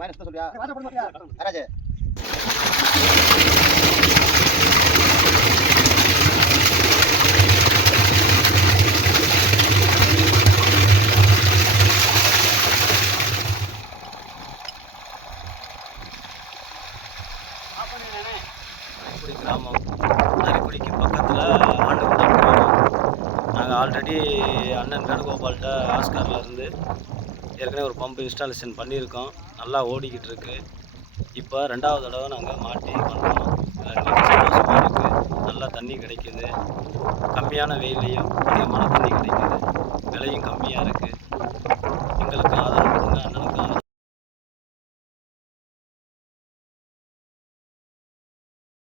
Minus சொல்லியா ராஜே நரிக்குடி கிராமம் நரிக்குடிக்கு பக்கத்தில் ஆல்ரெடி அண்ணன் வேணுகோபால்கிட்ட ஆஸ்காரில் இருந்து ஏற்கனவே ஒரு பம்பு இன்ஸ்டாலேஷன் பண்ணியிருக்கோம். நல்லா ஓடிக்கிட்டு இருக்கு இப்போ ரெண்டாவது தடவை நாங்கள் மாட்டி பண்ணுறோம் சந்தோஷமாக இருக்குது நல்லா தண்ணி கிடைக்குது. கம்மியான வெயிலையும் அதிகமான தண்ணி கிடைக்குது. விலையும் கம்மியாக இருக்குது